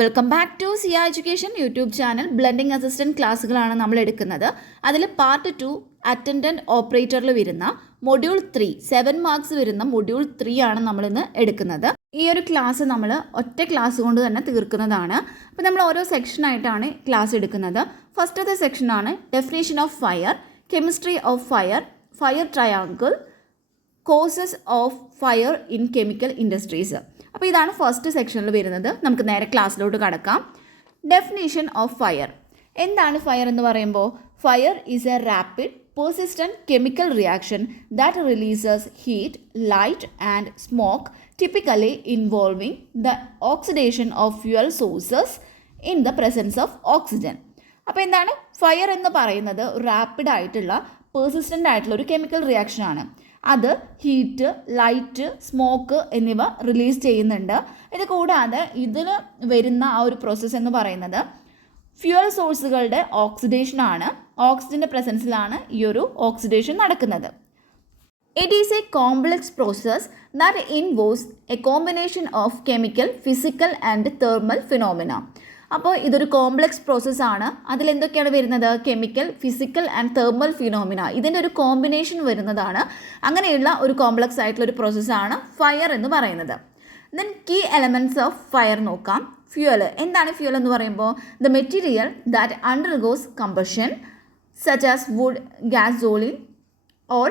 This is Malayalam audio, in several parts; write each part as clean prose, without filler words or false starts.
Welcome back to Siya education YouTube channel. Blending assistant ക്ലാസ്സുകളാണ് നമ്മൾ എടുക്കുന്നത്. അതിൽ പാർട്ട് 2 അറ്റൻഡൻറ്റ് ഓപ്പറേറ്ററിൽ വരുന്ന മൊഡ്യൂൾ 3 7 മാർക്സ് വരുന്ന മൊഡ്യൂൾ 3 ആണ് നമ്മളിന്ന് എടുക്കുന്നത്. ഈ ഒരു ക്ലാസ് നമ്മൾ ഒറ്റ ക്ലാസ് കൊണ്ട് തന്നെ തീർക്കുന്നതാണ്. അപ്പോൾ നമ്മൾ ഓരോ സെക്ഷനായിട്ടാണ് ക്ലാസ് എടുക്കുന്നത്. ഫസ്റ്റത്തെ സെക്ഷനാണ് definition of fire, chemistry of fire, fire triangle, causes of fire in chemical industries. അപ്പോൾ ഇതാണ് ഫസ്റ്റ് സെക്ഷനിൽ വരുന്നത്. നമുക്ക് നേരെ ക്ലാസ്സിലോട്ട് കടക്കാം. Definition of fire. എന്താണ് ഫയർ എന്ന് പറയുമ്പോൾ, fire is A rapid persistent chemical reaction that releases heat, light and smoke, typically involving the oxidation of fuel sources in the presence of oxygen. അപ്പോൾ എന്താണ് ഫയർ എന്ന് പറയുന്നത്? റാപ്പിഡ് ആയിട്ടുള്ള പേഴ്സിസ്റ്റൻ്റ് ആയിട്ടുള്ള ഒരു കെമിക്കൽ റിയാക്ഷൻ ആണ്. അത് ഹീറ്റ്, ലൈറ്റ്, സ്മോക്ക് എന്നിവ റിലീസ് ചെയ്യുന്നുണ്ട്. ഇത് കൂടാതെ ഇതിൽ വരുന്ന ആ ഒരു പ്രോസസ്സ് എന്ന് പറയുന്നത് ഫ്യൂവൽ സോഴ്സുകളുടെ ഓക്സിഡേഷനാണ്. ഓക്സിജൻ്റെ പ്രസൻസിലാണ് ഈ ഒരു ഓക്സിഡേഷൻ നടക്കുന്നത്. It is A complex process that involves A combination of chemical, physical and thermal phenomena. അപ്പോൾ ഇതൊരു കോംപ്ലക്സ് പ്രോസസ്സാണ്. അതിലെന്തൊക്കെയാണ് വരുന്നത്? Chemical, physical and thermal phenomena. ഇതിൻ്റെ ഒരു കോമ്പിനേഷൻ വരുന്നതാണ്. അങ്ങനെയുള്ള ഒരു കോംപ്ലക്സ് ആയിട്ടുള്ള ഒരു പ്രോസസ്സാണ് ഫയർ എന്ന് പറയുന്നത്. Then key elements of fire നോക്കാം. ഫ്യൂവൽ. എന്താണ് ഫ്യൂവൽ എന്ന് പറയുമ്പോൾ? The material that undergoes combustion such as wood, gasoline or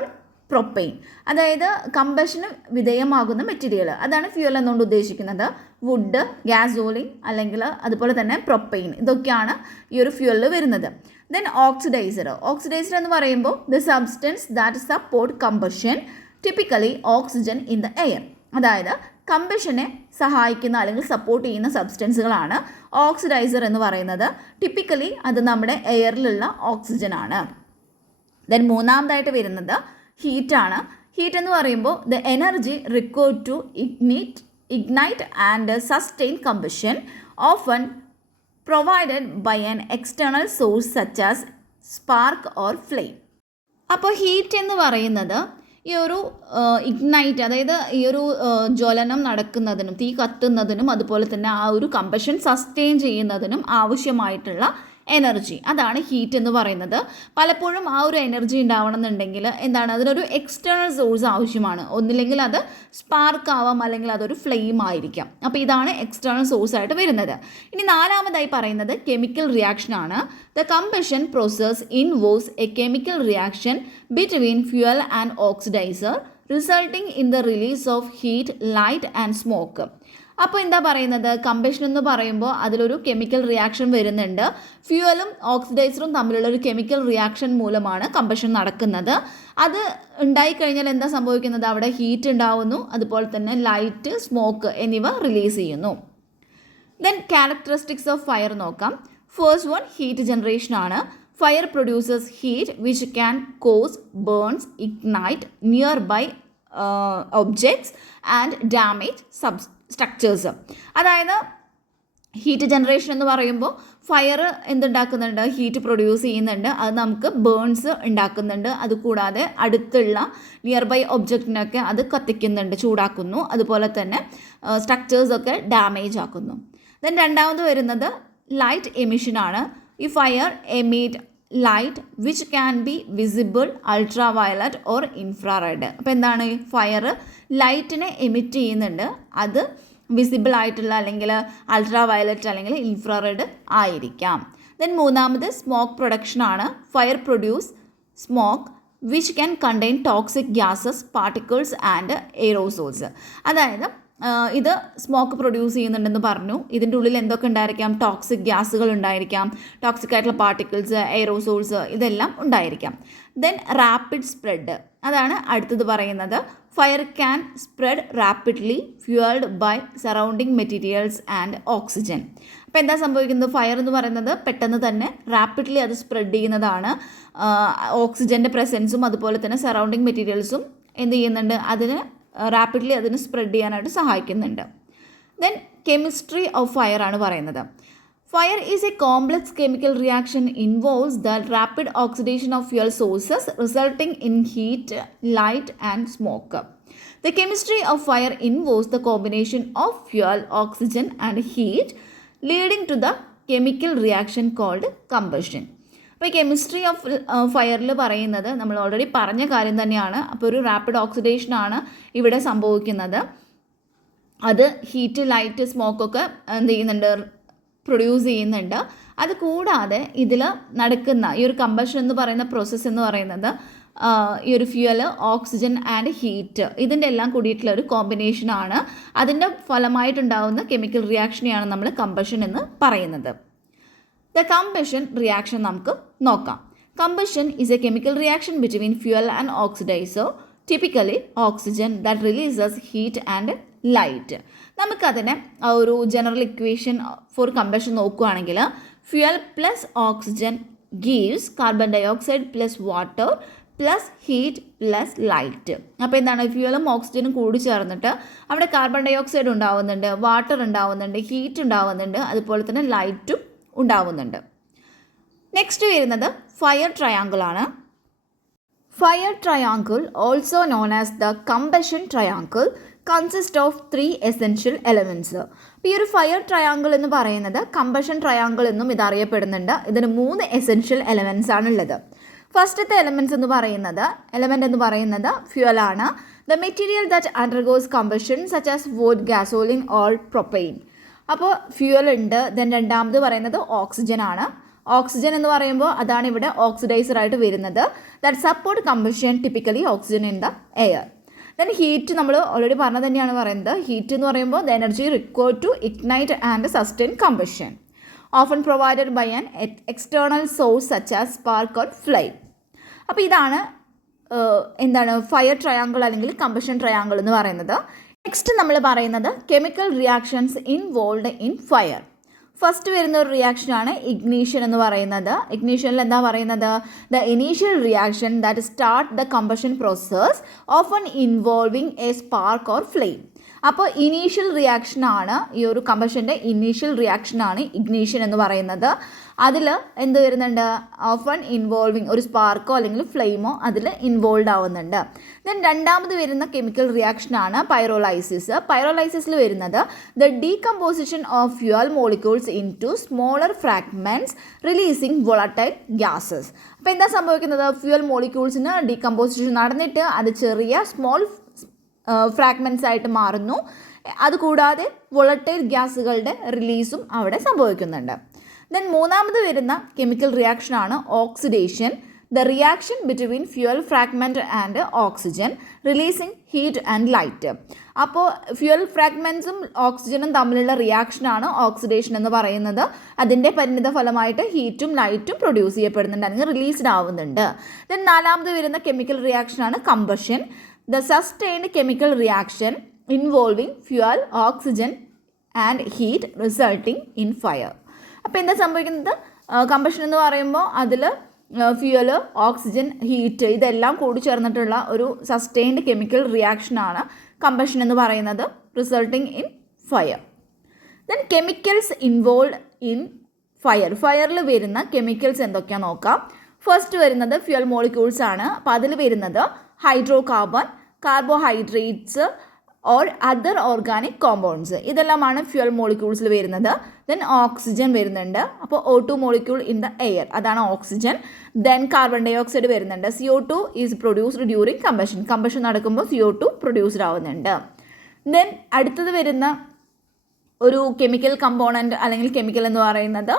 propane. അതായത് കമ്പഷന് വിധേയമാകുന്ന മെറ്റീരിയൽ, അതാണ് ഫ്യൂവൽ എന്നുകൊണ്ട് ഉദ്ദേശിക്കുന്നത്. വുഡ്, ഗ്യാസോലിൻ അല്ലെങ്കിൽ അതുപോലെ തന്നെ പ്രൊപ്പെയിൻ, ഇതൊക്കെയാണ് ഈ ഒരു ഫ്യൂവലിൽ വരുന്നത്. Then oxidiser. ഓക്സിഡൈസർ എന്ന് പറയുമ്പോൾ the substance that support combustion, typically oxygen in the air. അതായത് കമ്പഷനെ സഹായിക്കുന്ന അല്ലെങ്കിൽ സപ്പോർട്ട് ചെയ്യുന്ന സബ്സ്റ്റൻസുകളാണ് ഓക്സിഡൈസർ എന്ന് പറയുന്നത്. ടിപ്പിക്കലി അത് നമ്മുടെ എയറിലുള്ള ഓക്സിജൻ ആണ്. ദെൻ മൂന്നാമതായിട്ട് വരുന്നത് ഹീറ്റാണ്. ഹീറ്റ് എന്ന് പറയുമ്പോൾ the energy required to ignite and sustain combustion, often provided by an external source such as spark or flame. അപ്പോൾ ഹീറ്റ് എന്ന് പറയുന്നത് ഈ ഒരു ഇഗ്നൈറ്റ്, അതായത് ഈ ഒരു ജ്വലനം നടക്കുന്നതിനും തീ കത്തുന്നതിനും അതുപോലെ തന്നെ ആ ഒരു കമ്പഷൻ സസ്റ്റെയിൻ ചെയ്യുന്നതിനും ആവശ്യമായിട്ടുള്ള എനർജി, അതാണ് ഹീറ്റ് എന്ന് പറയുന്നത്. പലപ്പോഴും ആ ഒരു എനർജി ഉണ്ടാവണമെന്നുണ്ടെങ്കിൽ എന്താണ്, അതിനൊരു എക്സ്റ്റേണൽ സോഴ്സ് ആവശ്യമാണ്. ഒന്നില്ലെങ്കിൽ അത് സ്പാർക്ക് ആവാം, അല്ലെങ്കിൽ അതൊരു ഫ്ലെയിം ആയിരിക്കാം. അപ്പോൾ ഇതാണ് എക്സ്റ്റേണൽ സോഴ്സ് ആയിട്ട് വരുന്നത്. ഇനി നാലാമതായി പറയുന്നത് കെമിക്കൽ റിയാക്ഷൻ ആണ്. The combustion process involves A chemical reaction between fuel and oxidiser resulting in the release of heat, light and smoke. അപ്പോൾ എന്താ പറയുന്നത്? കമ്പഷൻ എന്ന് പറയുമ്പോൾ അതിലൊരു കെമിക്കൽ റിയാക്ഷൻ വരുന്നുണ്ട്. ഫ്യൂവലും ഓക്സിഡൈസറും തമ്മിലുള്ള ഒരു കെമിക്കൽ റിയാക്ഷൻ മൂലമാണ് കമ്പഷൻ നടക്കുന്നത്. അത് ഉണ്ടായിക്കഴിഞ്ഞാൽ എന്താ സംഭവിക്കുന്നത്? അവിടെ ഹീറ്റ് ഉണ്ടാവുന്നു, അതുപോലെ തന്നെ ലൈറ്റ്, സ്മോക്ക് എന്നിവ റിലീസ് ചെയ്യുന്നു. ദെൻ ക്യാരക്ടറിസ്റ്റിക്സ് ഓഫ് ഫയർ നോക്കാം. ഫസ്റ്റ് വൺ ഹീറ്റ് ജനറേഷൻ ആണ്. Fire produces heat which can cause burns, ignite nearby objects and damage structures. അതായത് ഹീറ്റ് ജനറേഷൻ എന്ന് പറയുമ്പോൾ ഫയർ എന്തുണ്ടാക്കുന്നുണ്ട്? ഹീറ്റ് പ്രൊഡ്യൂസ് ചെയ്യുന്നുണ്ട്. അത് നമുക്ക് ബേൺസ് ഉണ്ടാക്കുന്നുണ്ട്. അതുകൂടാതെ അടുത്തുള്ള നിയർ ബൈ ഒബ്ജക്റ്റിനൊക്കെ അത് കത്തിക്കുന്നുണ്ട്, ചൂടാക്കുന്നു. അതുപോലെ തന്നെ സ്ട്രക്ചേഴ്സൊക്കെ ഡാമേജ് ആക്കുന്നു. ദെൻ രണ്ടാമത് വരുന്നത് ലൈറ്റ് എമിഷനാണ്. ഈ fire emit light which can be visible, ultra violet or infrared. അപ്പോൾ എന്താണ്? ഫയർ ലൈറ്റിനെ എമിറ്റ് ചെയ്യുന്നുണ്ട്. അത് വിസിബിൾ ആയിട്ടുള്ള അല്ലെങ്കിൽ അൾട്രാ വയലറ്റ് അല്ലെങ്കിൽ ഇൻഫ്രാറെഡ് ആയിരിക്കാം. ദെൻ മൂന്നാമത് സ്മോക്ക് പ്രൊഡക്ഷൻ ആണ്. Fire produce smoke which can contain toxic gases, particles and aerosols. അതായത് ഇത് സ്മോക്ക് പ്രൊഡ്യൂസ് ചെയ്യുന്നുണ്ടെന്ന് പറഞ്ഞു. ഇതിൻ്റെ ഉള്ളിൽ എന്തൊക്കെ ഉണ്ടായിരിക്കാം? ടോക്സിക് ഗ്യാസുകൾ ഉണ്ടായിരിക്കാം, ടോക്സിക് ആയിട്ടുള്ള പാർട്ടിക്കിൾസ്, എയറോസോൾസ്, ഇതെല്ലാം ഉണ്ടായിരിക്കാം. ദെൻ റാപ്പിഡ് സ്പ്രെഡ്, അതാണ് അടുത്തത് പറയുന്നത്. Fire can spread rapidly fuelled by surrounding materials and oxygen. അപ്പോൾ എന്താ സംഭവിക്കുന്നത്? ഫയർ എന്ന് പറയുന്നത് പെട്ടെന്ന് തന്നെ റാപ്പിഡ്ലി അത് സ്പ്രെഡ് ചെയ്യുന്നതാണ്. ഓക്സിജൻ്റെ പ്രസൻസും അതുപോലെ തന്നെ സറൗണ്ടിങ് മെറ്റീരിയൽസും എന്ത് ചെയ്യുന്നുണ്ട്? റാപ്പിഡ്ലി അതിന് സ്പ്രെഡ് ചെയ്യാനായിട്ട് സഹായിക്കുന്നുണ്ട്. ദെൻ കെമിസ്ട്രി ഓഫ് ഫയർ ആണ് പറയുന്നത്. Fire is A complex chemical reaction involves the rapid oxidation of fuel sources resulting in heat, light and smoke. The chemistry of fire involves the combination of fuel, oxygen and heat, leading to the chemical reaction called combustion. അപ്പോൾ ഈ കെമിസ്ട്രി ഓഫ് ഫയറിൽ പറയുന്നത് നമ്മൾ ഓൾറെഡി പറഞ്ഞ കാര്യം തന്നെയാണ്. അപ്പോൾ ഒരു റാപ്പിഡ് ഓക്സിഡേഷനാണ് ഇവിടെ സംഭവിക്കുന്നത്. അത് ഹീറ്റ്, ലൈറ്റ്, സ്മോക്കൊക്കെ എന്ത് ചെയ്യുന്നുണ്ട്, പ്രൊഡ്യൂസ് ചെയ്യുന്നുണ്ട്. അത് കൂടാതെ ഇതിൽ നടക്കുന്ന ഈ ഒരു കമ്പഷൻ എന്ന് പറയുന്ന പ്രോസസ്സ് എന്ന് പറയുന്നത് ഈ ഒരു ഫ്യൂവൽ, ഓക്സിജൻ ആൻഡ് ഹീറ്റ് ഇതിൻ്റെ എല്ലാം കൂടിയിട്ടുള്ള ഒരു കോമ്പിനേഷനാണ്. അതിൻ്റെ ഫലമായിട്ടുണ്ടാകുന്ന കെമിക്കൽ റിയാക്ഷനെയാണ് നമ്മൾ കമ്പഷൻ എന്ന് പറയുന്നത്. ദ കമ്പഷൻ റിയാക്ഷൻ നമുക്ക് നോക്കാം. Combustion is a chemical reaction between fuel and oxidiser, typically oxygen, that releases heat and light. നമുക്കതിനെ ഒരു ജനറൽ ഇക്വേഷൻ ഫോർ കമ്പഷൻ നോക്കുകയാണെങ്കിൽ fuel plus oxygen gives carbon dioxide plus water plus heat plus light. അപ്പോൾ എന്താണ്, ഫ്യൂവലും ഓക്സിജനും കൂടി ചേർന്നിട്ട് അവിടെ കാർബൺ ഡൈ ഓക്സൈഡ് ഉണ്ടാവുന്നുണ്ട്, വാട്ടർ ഉണ്ടാവുന്നുണ്ട്, ഹീറ്റ് ഉണ്ടാവുന്നുണ്ട്, അതുപോലെ തന്നെ ലൈറ്റും ഉണ്ടാവുന്നുണ്ട്. നെക്സ്റ്റ് വരുന്നത് ഫയർ ട്രയാങ്കിൾ ആണ്. Fire triangle, also known as the combustion triangle, consist of 3 essential elements. അപ്പോൾ ഈ ഒരു ഫയർ ട്രയാങ്കിൾ എന്ന് പറയുന്നത് കമ്പഷൻ ട്രയാങ്കിൾ എന്നും ഇതറിയപ്പെടുന്നുണ്ട്. ഇതിന് 3 എസെൻഷ്യൽ എലമെൻറ്റ്സ് ആണുള്ളത്. ഫസ്റ്റത്തെ എലമെൻറ്റ് എന്ന് പറയുന്നത് ഫ്യൂവലാണ്. The material that undergoes combustion such as wood, gasoline or propane. അപ്പോൾ ഫ്യൂവൽ ഉണ്ട്. ദെൻ രണ്ടാമത് പറയുന്നത് ഓക്സിജൻ ആണ്. ഓക്സിജൻ എന്ന് പറയുമ്പോൾ അതാണ് ഇവിടെ ഓക്സിഡൈസർ ആയിട്ട് വരുന്നത്. That support combustion, typically oxygen in the air. Then heat നമ്മൾ ഓൾറെഡി പറഞ്ഞത് തന്നെയാണ് പറയുന്നത്. ഹീറ്റ് എന്ന് പറയുമ്പോൾ the energy required to ignite and sustain combustion, often provided by an external source such as spark or flame. അപ്പോൾ ഇതാണ് ഫയർ ട്രയാങ്കിൾ അല്ലെങ്കിൽ കമ്പഷൻ ട്രയാങ്കിൾ എന്ന് പറയുന്നത്. നെക്സ്റ്റ് നമ്മൾ പറയുന്നത് chemical reactions involve in fire. First വരുന്ന ഒരു റിയാക്ഷനാണ് ഇഗ്നീഷൻ എന്ന് പറയുന്നത്. ഇഗ്നീഷനിൽ എന്താ പറയുന്നത്, the initial reaction that start the combustion process often involving A spark or flame. അപ്പോൾ ഇനീഷ്യൽ റിയാക്ഷനാണ് ഈ ഒരു കമ്പഷൻ്റെ ഇനീഷ്യൽ റിയാക്ഷനാണ് ഇഗ്നീഷൻ എന്ന് പറയുന്നത്. അതിൽ എന്ത് വരുന്നുണ്ട്, ഓഫൺ ഇൻവോൾവിങ് ഒരു സ്പാർക്കോ അല്ലെങ്കിൽ ഫ്ലെയിമോ അതിൽ ഇൻവോൾവ് ആവുന്നുണ്ട്. ദെൻ രണ്ടാമത് വരുന്ന കെമിക്കൽ റിയാക്ഷനാണ് പൈറോലൈസിസ്. പൈറോലൈസിസിൽ വരുന്നത് the decomposition of fuel molecules into smaller fragments releasing volatile gases. അപ്പോൾ എന്താ സംഭവിക്കുന്നത്, ഫ്യൂവൽ മോളിക്യൂൾസിന് ഡീകമ്പോസിഷൻ നടന്നിട്ട് അത് ചെറിയ സ്മോൾ ഫ്രാഗ്മെൻറ്റ്സ് ആയിട്ട് മാറുന്നു. അതുകൂടാതെ വോളറ്റൈൽ ഗ്യാസുകളുടെ റിലീസും അവിടെ സംഭവിക്കുന്നുണ്ട്. ദെൻ മൂന്നാമത് വരുന്ന കെമിക്കൽ റിയാക്ഷനാണ് oxidation. The reaction between fuel fragment and oxygen releasing heat and light. അപ്പോൾ ഫ്യൂവൽ ഫ്രാഗ്മെൻറ്റ്സും ഓക്സിജനും തമ്മിലുള്ള റിയാക്ഷനാണ് ഓക്സിഡേഷൻ എന്ന് പറയുന്നത്. അതിൻ്റെ പരിണിത ഫലമായിട്ട് ഹീറ്റും ലൈറ്റും പ്രൊഡ്യൂസ് ചെയ്യപ്പെടുന്നുണ്ട്, അല്ലെങ്കിൽ റിലീസ്ഡ് ആവുന്നുണ്ട്. ദെൻ നാലാമത് വരുന്ന കെമിക്കൽ റിയാക്ഷനാണ് combustion. The sustained chemical reaction involving fuel, oxygen and heat resulting in fire. അപ്പോൾ എന്താ സംഭവിക്കുന്നത്, കമ്പഷൻ എന്ന് പറയുമ്പോൾ അതിൽ ഫ്യൂവൽ, ഓക്സിജൻ, ഹീറ്റ് ഇതെല്ലാം കൂടി ചേർന്നിട്ടുള്ള ഒരു സസ്റ്റെയിൻഡ് കെമിക്കൽ റിയാക്ഷനാണ് കമ്പഷൻ എന്ന് പറയുന്നത്, resulting in fire. Then chemicals involve in fire. ഫയറിൽ വരുന്ന കെമിക്കൽസ് എന്തൊക്കെയാണെന്ന് നോക്കാം. ഫസ്റ്റ് വരുന്നത് ഫ്യൂവൽ മോളിക്യൂൾസ് ആണ്. അപ്പോൾ അതിൽ വരുന്നത് hydrocarbon, carbohydrates or other organic compounds, ഇതെല്ലാമാണ് ഫ്യൂവൽ മോളിക്യൂൾസിൽ വരുന്നത്. ദെൻ ഓക്സിജൻ വരുന്നുണ്ട്. അപ്പോൾ O2 molecule in the air, അതാണ് oxygen. Then carbon dioxide വരുന്നുണ്ട്. CO2 is produced during combustion. Combustion നടക്കുമ്പോൾ CO2 പ്രൊഡ്യൂസ്ഡ് ആവുന്നുണ്ട്. ദെൻ അടുത്തത് വരുന്ന ഒരു കെമിക്കൽ കമ്പോണൻറ്റ് അല്ലെങ്കിൽ കെമിക്കൽ എന്ന് പറയുന്നത്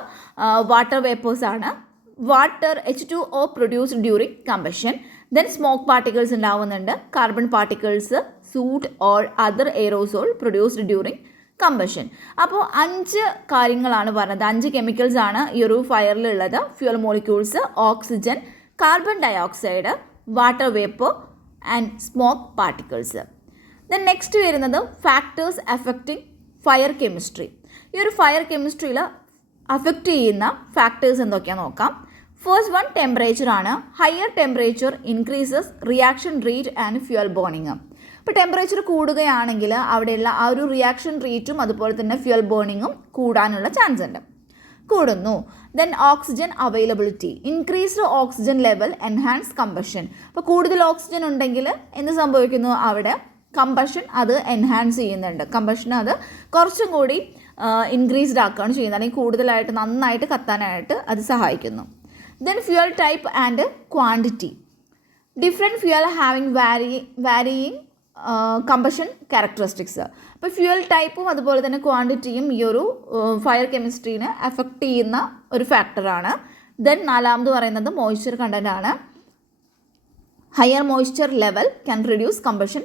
വാട്ടർ വേപ്പേഴ്സ് ആണ്. Water H2O produced during combustion. Then smoke particles ഉണ്ടാവുന്നുണ്ട്. Carbon particles, soot or other aerosol produced during combustion. അപ്പോൾ 5 കാര്യങ്ങളാണ് പറഞ്ഞത്, 5 കെമിക്കൽസ് ആണ് ഈ ഒരു ഫയറിലുള്ളത്. Fuel molecules, oxygen, carbon dioxide, water vapour and smoke particles. Then next വരുന്നത് ഫാക്ടേഴ്സ് അഫക്റ്റിംഗ് ഫയർ കെമിസ്ട്രി. ഈ ഒരു ഫയർ കെമിസ്ട്രിയിൽ അഫക്റ്റ് ചെയ്യുന്ന ഫാക്ടേഴ്സ് എന്തൊക്കെയാണെന്ന് നോക്കാം. ഫസ്റ്റ് വൺ ടെമ്പറേച്ചർ ആണ്. Higher temperature increases reaction rate and fuel burning. ഇപ്പോൾ ടെമ്പറേച്ചർ കൂടുകയാണെങ്കിൽ അവിടെയുള്ള ആ ഒരു റിയാക്ഷൻ റേറ്റും അതുപോലെ തന്നെ ഫ്യൂവൽ ബേണിങ്ങും കൂടാനുള്ള ചാൻസ് ഉണ്ട്, കൂടുന്നു. Then oxygen availability, increased oxygen level enhance combustion. അപ്പോൾ കൂടുതൽ ഓക്സിജൻ ഉണ്ടെങ്കിൽ എന്ത് സംഭവിക്കുന്നു, അവിടെ കമ്പഷൻ അത് എൻഹാൻസ് ചെയ്യുന്നുണ്ട്. കമ്പഷൻ അത് കുറച്ചും കൂടി ഇൻക്രീസ്ഡ് ആക്കുകയാണ് ചെയ്യുന്നത്, അല്ലെങ്കിൽ കൂടുതലായിട്ട് നന്നായിട്ട് കത്താനായിട്ട് അത് സഹായിക്കുന്നു. Then fuel type and quantity. Different fuel having varying combustion characteristics. അപ്പോൾ ഫ്യൂവൽ ടൈപ്പും അതുപോലെ തന്നെ ക്വാണ്ടിറ്റിയും ഈ ഒരു ഫയർ കെമിസ്ട്രീനെ എഫക്റ്റ് ചെയ്യുന്ന ഒരു ഫാക്ടറാണ്. ദെൻ നാലാമത് പറയുന്നത് മോയ്സ്ചർ കണ്ടൻ്റ് ആണ്. Higher moisture level can reduce combustion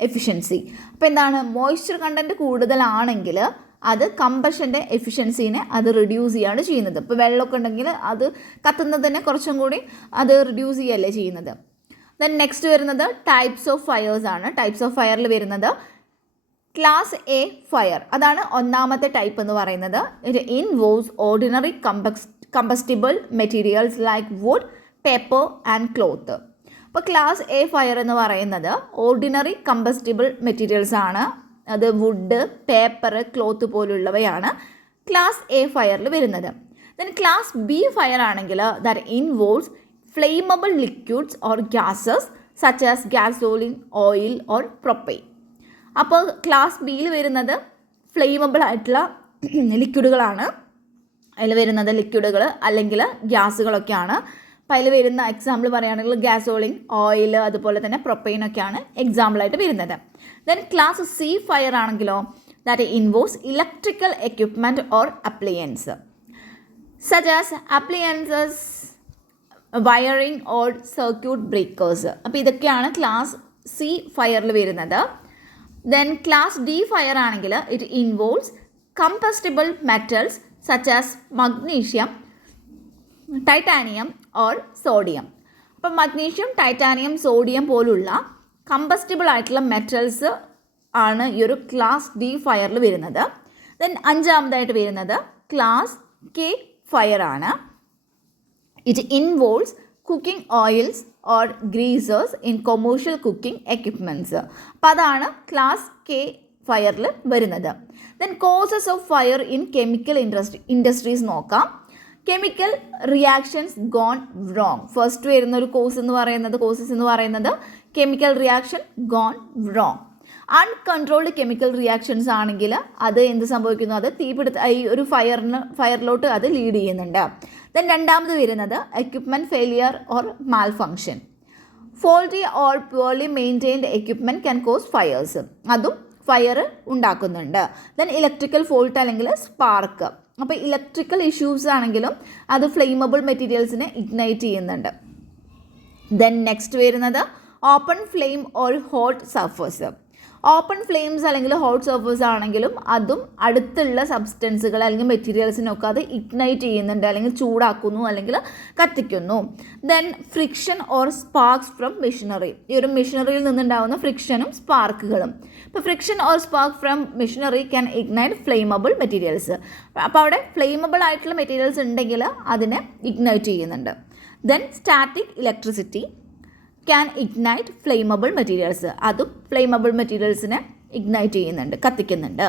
efficiency. അപ്പോൾ എന്താണ്, മോയ്സ്ചർ കണ്ടൻറ്റ് കൂടുതലാണെങ്കിൽ അത് കമ്പഷൻ്റെ എഫിഷ്യൻസീനെ അത് റിഡ്യൂസ് ചെയ്യുകയാണ് ചെയ്യുന്നത്. ഇപ്പോൾ വെള്ളമൊക്കെ ഉണ്ടെങ്കിൽ അത് കത്തുന്നതിനെ കുറച്ചും കൂടി അത് റിഡ്യൂസ് ചെയ്യുകയല്ലേ ചെയ്യുന്നത്. ദെൻ നെക്സ്റ്റ് വരുന്നത് ടൈപ്സ് ഓഫ് ഫയേഴ്സ് ആണ്. ടൈപ്സ് ഓഫ് ഫയറിൽ വരുന്നത് ക്ലാസ് എ ഫയർ, അതാണ് ഒന്നാമത്തെ ടൈപ്പ് എന്ന് പറയുന്നത്. It involves ordinary combustible materials like wood, paper and cloth. അപ്പോൾ ക്ലാസ് എ ഫയർ എന്ന് പറയുന്നത് ഓർഡിനറി കമ്പസ്റ്റിബിൾ മെറ്റീരിയൽസ് ആണ്. അത് വുഡ്, പേപ്പർ, ക്ലോത്ത് പോലുള്ളവയാണ് ക്ലാസ് എ ഫയറിൽ വരുന്നത്. ദെൻ ക്ലാസ് ബി ഫയർ ആണെങ്കിൽ that involves flammable liquids or gases such as gasoline, oil or propane. അപ്പോൾ ക്ലാസ് ബിയിൽ വരുന്നത് ഫ്ലെയിമബിൾ ആയിട്ടുള്ള ലിക്വിഡുകളാണ്. അതിൽ വരുന്നത് ലിക്വിഡുകൾ അല്ലെങ്കിൽ ഗ്യാസുകളൊക്കെയാണ്. അപ്പോൾ അതിൽ വരുന്ന എക്സാമ്പിൾ പറയുകയാണെങ്കിൽ ഗ്യാസോളിൻ, ഓയിൽ, അതുപോലെ തന്നെ പ്രൊപ്പൈനൊക്കെയാണ് എക്സാമ്പിളായിട്ട് വരുന്നത്. ദെൻ ക്ലാസ് സി ഫയർ ആണെങ്കിലോ that involves electrical equipment or appliance such as appliances, wiring or circuit breakers. അപ്പോൾ ഇതൊക്കെയാണ് ക്ലാസ് സി ഫയറിൽ വരുന്നത്. ദെൻ ക്ലാസ് ഡി ഫയർ ആണെങ്കിൽ it involves combustible metals such as magnesium, titanium or sodium. അപ്പം മഗ്നീഷ്യം, ടൈറ്റാനിയം, സോഡിയം പോലുള്ള കമ്പസ്റ്റിബിൾ ആയിട്ടുള്ള മെറ്റൽസ് ആണ് ഈ ഒരു ക്ലാസ് ഡി ഫയറിൽ വരുന്നത്. ദെൻ അഞ്ചാമതായിട്ട് വരുന്നത് ക്ലാസ് കെ ഫയർ ആണ്. It involves cooking oils or greases in commercial cooking equipments. അപ്പോൾ അതാണ് ക്ലാസ് കെ ഫയറിൽ വരുന്നത്. Then causes of fire in chemical industries നോക്കാം. Chemical reactions gone wrong. First വരുന്ന ഒരു കോസസ് എന്ന് പറയുന്നത് chemical reaction gone wrong. Uncontrolled chemical reactions ആണെങ്കിൽ അത് എന്ത് സംഭവിക്കുന്നു, അത് ഈ ഒരു ഫയറിലോട്ട് അത് ലീഡ് ചെയ്യുന്നുണ്ട്. ദെൻ രണ്ടാമത് വരുന്നത് equipment failure or Mal function. Faulty or purely maintained equipment can cause fires, അതും ഫയർ ഉണ്ടാക്കുന്നുണ്ട്. ദെൻ ഇലക്ട്രിക്കൽ ഫോൾട്ട് അല്ലെങ്കിൽ സ്പാർക്ക്. അപ്പോൾ ഇലക്ട്രിക്കൽ ഇഷ്യൂസ് ആണെങ്കിലും അത് ഫ്ലെയിമബിൾ മെറ്റീരിയൽസിനെ ഇഗ്നൈറ്റ് ചെയ്യുന്നുണ്ട്. ദെൻ നെക്സ്റ്റ് വരുന്നത് open flame or hot surfers. Open flames അല്ലെങ്കിൽ ഹോട്ട് സർഫേഴ്സ് ആണെങ്കിലും അതും അടുത്തുള്ള സബ്സ്റ്റൻസുകൾ അല്ലെങ്കിൽ മെറ്റീരിയൽസിനൊക്കെ അത് ഇഗ്നൈറ്റ് ചെയ്യുന്നുണ്ട്, അല്ലെങ്കിൽ ചൂടാക്കുന്നു, അല്ലെങ്കിൽ കത്തിക്കുന്നു. Then friction or sparks from machinery. ഈ ഒരു മെഷീനറിയിൽ നിന്നുണ്ടാകുന്ന ഫ്രിക്ഷനും സ്പാർക്കുകളും. ഇപ്പോൾ friction or spark from machinery can ignite flammable materials. അപ്പോൾ അവിടെ ഫ്ലെയിമബിൾ ആയിട്ടുള്ള മെറ്റീരിയൽസ് ഉണ്ടെങ്കിൽ അതിനെ ഇഗ്നൈറ്റ് ചെയ്യുന്നുണ്ട്. Then static electricity can ignite flammable materials, അതും ഫ്ലെയിമബിൾ മെറ്റീരിയൽസിനെ ഇഗ്നൈറ്റ് ചെയ്യുന്നുണ്ട്, കത്തിക്കുന്നുണ്ട്.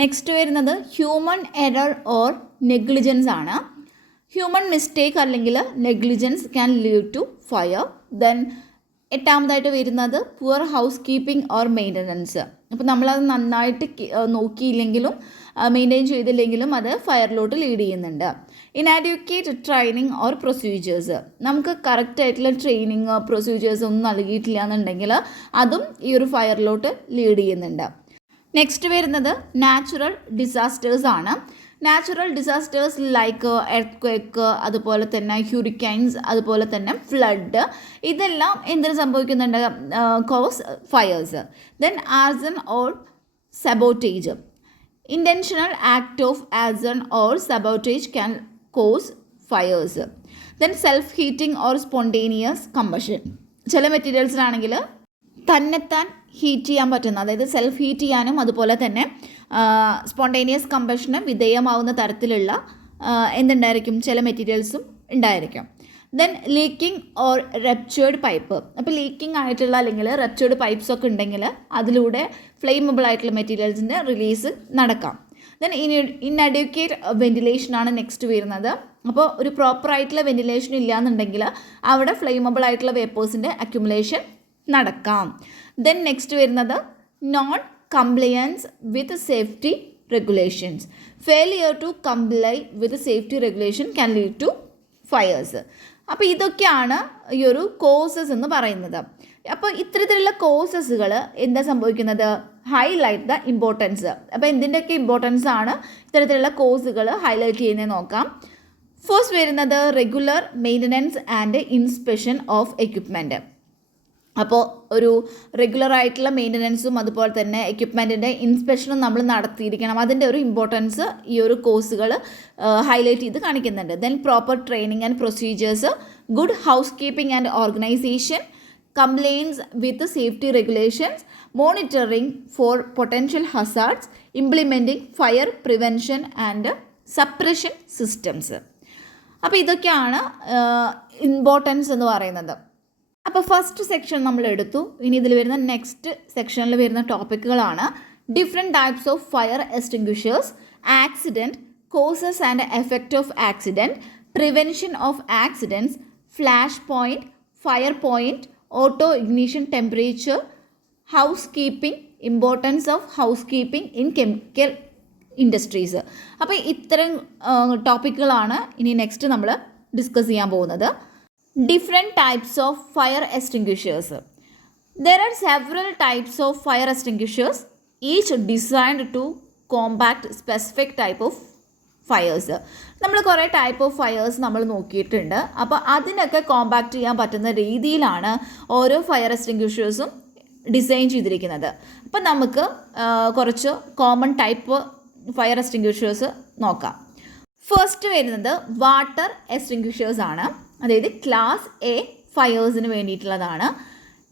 നെക്സ്റ്റ് വരുന്നത് ഹ്യൂമൻ എറർ ഓർ നെഗ്ലിജൻസ് ആണ്. ഹ്യൂമൻ മിസ്റ്റേക്ക് അല്ലെങ്കിൽ negligence can lead to fire. Then എട്ടാമതായിട്ട് വരുന്നത് poor housekeeping or maintenance. അപ്പോൾ നമ്മളത് നന്നായിട്ട് നോക്കിയില്ലെങ്കിലും മെയിൻറ്റെയിൻ ചെയ്തില്ലെങ്കിലും അത് ഫയറിലോട്ട് ലീഡ് ചെയ്യുന്നുണ്ട്. ഇനാഡ്യൂക്കേറ്റ് ട്രെയിനിങ് ഓർ പ്രൊസീജിയേഴ്സ്. നമുക്ക് കറക്റ്റായിട്ടുള്ള ട്രെയിനിങ് പ്രൊസീജിയേഴ്സ് ഒന്നും നൽകിയിട്ടില്ല എന്നുണ്ടെങ്കിൽ അതും ഈ ഒരു ഫയറിലോട്ട് ലീഡ് ചെയ്യുന്നുണ്ട്. നെക്സ്റ്റ് വരുന്നത് നാച്ചുറൽ ഡിസാസ്റ്റേഴ്സ് ആണ്. നാച്ചുറൽ ഡിസാസ്റ്റേഴ്സ് ലൈക്ക് എർത്ത്ക്വേക്ക്, അതുപോലെ തന്നെ ഹ്യൂറിക്കൈൻസ്, അതുപോലെ തന്നെ ഫ്ലഡ്, ഇതെല്ലാം എന്തിനു സംഭവിക്കുന്നുണ്ട്, cause fires. Then arson or sabotage. Intentional act of arson or sabotage can cause fires. Then self heating or spontaneous combustion. ചില മെറ്റീരിയൽസിനാണെങ്കിൽ തന്നെത്താൻ ഹീറ്റ് ചെയ്യാൻ പറ്റുന്ന, അതായത് സെൽഫ് ഹീറ്റ് ചെയ്യാനും അതുപോലെ തന്നെ സ്പോണ്ടേനിയസ് കമ്പഷന് വിധേയമാവുന്ന തരത്തിലുള്ള എന്തുണ്ടായിരിക്കും, ചില മെറ്റീരിയൽസും ഉണ്ടായിരിക്കും. Then leaking or ruptured pipe. അപ്പോൾ ലീക്കിംഗ് ആയിട്ടുള്ള അല്ലെങ്കിൽ റപ്ചേർഡ് പൈപ്പ്സ് ഒക്കെ ഉണ്ടെങ്കിൽ അതിലൂടെ ഫ്ലെയിമബിൾ ആയിട്ടുള്ള മെറ്റീരിയൽസിൻ്റെ റിലീസ് നടക്കാം. ദെൻ ഇൻഅഡ്യൂക്കേറ്റ് വെന്റിലേഷനാണ് നെക്സ്റ്റ് വരുന്നത്. അപ്പോൾ ഒരു പ്രോപ്പറായിട്ടുള്ള വെന്റിലേഷൻ ഇല്ലയെന്നുണ്ടെങ്കിൽ അവിടെ ഫ്ലെയിമബിൾ ആയിട്ടുള്ള വേപ്പേഴ്സിൻ്റെ അക്യുമുലേഷൻ നടക്കാം. ദെൻ നെക്സ്റ്റ് വരുന്നത് non compliance with safety regulations. Failure to comply with the safety regulation can lead to fires. അപ്പോൾ ഇതൊക്കെയാണ് ഈ ഒരു കോസസ് എന്ന് പറയുന്നത്. അപ്പോൾ ഇത്തരത്തിലുള്ള കോസസുകൾ എന്താ സംഭവിക്കുന്നത്? Highlight the importance. അപ്പോൾ എന്തിൻ്റെയൊക്കെ ഇമ്പോർട്ടൻസ് ആണ് ഇത്തരത്തിലുള്ള കോസുകൾ ഹൈലൈറ്റ് ചെയ്യുന്നത് നോക്കാം. ഫസ്റ്റ് വരുന്നത് regular maintenance and inspection of equipment. അപ്പോൾ ഒരു റെഗുലറായിട്ടുള്ള മെയിൻ്റനൻസും അതുപോലെ തന്നെ എക്യുപ്മെൻറ്റിൻ്റെ ഇൻസ്പെക്ഷനും നമ്മൾ നടത്തിയിരിക്കണം. അതിൻ്റെ ഒരു ഇമ്പോർട്ടൻസ് ഈ ഒരു കോഴ്സുകൾ ഹൈലൈറ്റ് ചെയ്ത് കാണിക്കുന്നുണ്ട്. Then proper training and procedures, good house keeping and organisation, compliance with safety regulations, monitoring for potential hazards, implementing fire prevention and suppression systems. അപ്പോൾ ഇതൊക്കെയാണ് ഇമ്പോർട്ടൻസ് എന്ന് പറയുന്നത്. അപ്പോൾ ഫസ്റ്റ് സെക്ഷൻ നമ്മൾ എടുത്തു. ഇനി ഇതിൽ വരുന്ന നെക്സ്റ്റ് സെക്ഷനിൽ വരുന്ന ടോപ്പിക്കുകളാണ് different types of fire extinguishers, accident, causes and effect of accident, prevention of accidents, flash point, fire point, auto ignition temperature, house keeping, importance of house keeping in chemical industries. അപ്പോൾ ഇത്തരം ടോപ്പിക്കുകളാണ് ഇനി നെക്സ്റ്റ് നമ്മൾ ഡിസ്കസ് ചെയ്യാൻ പോകുന്നത്. Different types of fire extinguishers. There are several types of fire extinguishers, each designed to combat specific type of fires. നമ്മൾ കുറേ ടൈപ്പ് ഓഫ് ഫയേഴ്സ് നമ്മൾ നോക്കിയിട്ടുണ്ട്. അപ്പോൾ അതിനൊക്കെ കോമ്പാക്റ്റ് ചെയ്യാൻ പറ്റുന്ന രീതിയിലാണ് ഓരോ ഫയർ എക്സ്റ്റിങ്ക്വിഷേഴ്സും ഡിസൈൻ ചെയ്തിരിക്കുന്നത്. അപ്പോൾ നമുക്ക് കുറച്ച് കോമൺ ടൈപ്പ് ഫയർ എക്സ്റ്റിങ്ക്വിഷേഴ്സ് നോക്കാം. ഫസ്റ്റ് വരുന്നത് വാട്ടർ എക്സ്റ്റിങ്ക്വിഷേഴ്സ് ആണ്. അതായത് ക്ലാസ് എ ഫയേഴ്സിന് വേണ്ടിയിട്ടുള്ളതാണ്.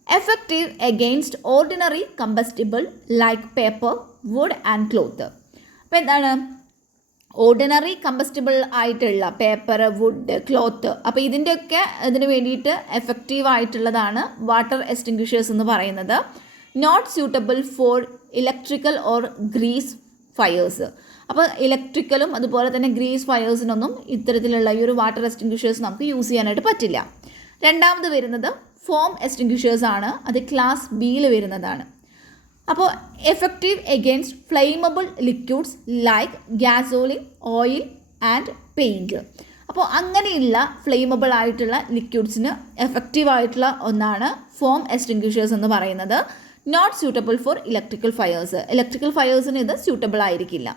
Effective against ordinary combustible like paper, wood and cloth. അപ്പോൾ എന്താണ് ഓർഡിനറി കമ്പസ്റ്റിബിൾ ആയിട്ടുള്ള പേപ്പർ, വുഡ്, ക്ലോത്ത്, അപ്പോൾ ഇതിൻ്റെയൊക്കെ ഇതിന് വേണ്ടിയിട്ട് എഫക്റ്റീവ് ആയിട്ടുള്ളതാണ് വാട്ടർ എക്സ്റ്റിങ്ക്വിഷേഴ്സ് എന്ന് പറയുന്നത്. Not suitable for electrical or grease fires. അപ്പോൾ ഇലക്ട്രിക്കലും അതുപോലെ തന്നെ ഗ്രീസ് ഫയേഴ്സിനൊന്നും ഇത്തരത്തിലുള്ള ഈ ഒരു വാട്ടർ എക്സ്റ്റിങ്ക്വിഷേഴ്സ് നമുക്ക് യൂസ് ചെയ്യാനായിട്ട് പറ്റില്ല. രണ്ടാമത് വരുന്നത് ഫോം എക്സ്റ്റിങ്ക്വിഷേഴ്സ് ആണ്. അത് ക്ലാസ് ബിയിൽ വരുന്നതാണ്. അപ്പോൾ effective against flammable liquids like gasoline, oil and paint. അപ്പോൾ അങ്ങനെയുള്ള ഫ്ലെയിമബിൾ ആയിട്ടുള്ള ലിക്വിഡ്സിന് എഫക്റ്റീവ് ആയിട്ടുള്ള ഒന്നാണ് ഫോം എക്സ്റ്റിങ്ക്വിഷേഴ്സ് എന്ന് പറയുന്നത്. Not suitable for electrical fires. Electrical ഫയേഴ്സിന് ഇത് സ്യൂട്ടബിൾ ആയിരിക്കില്ല.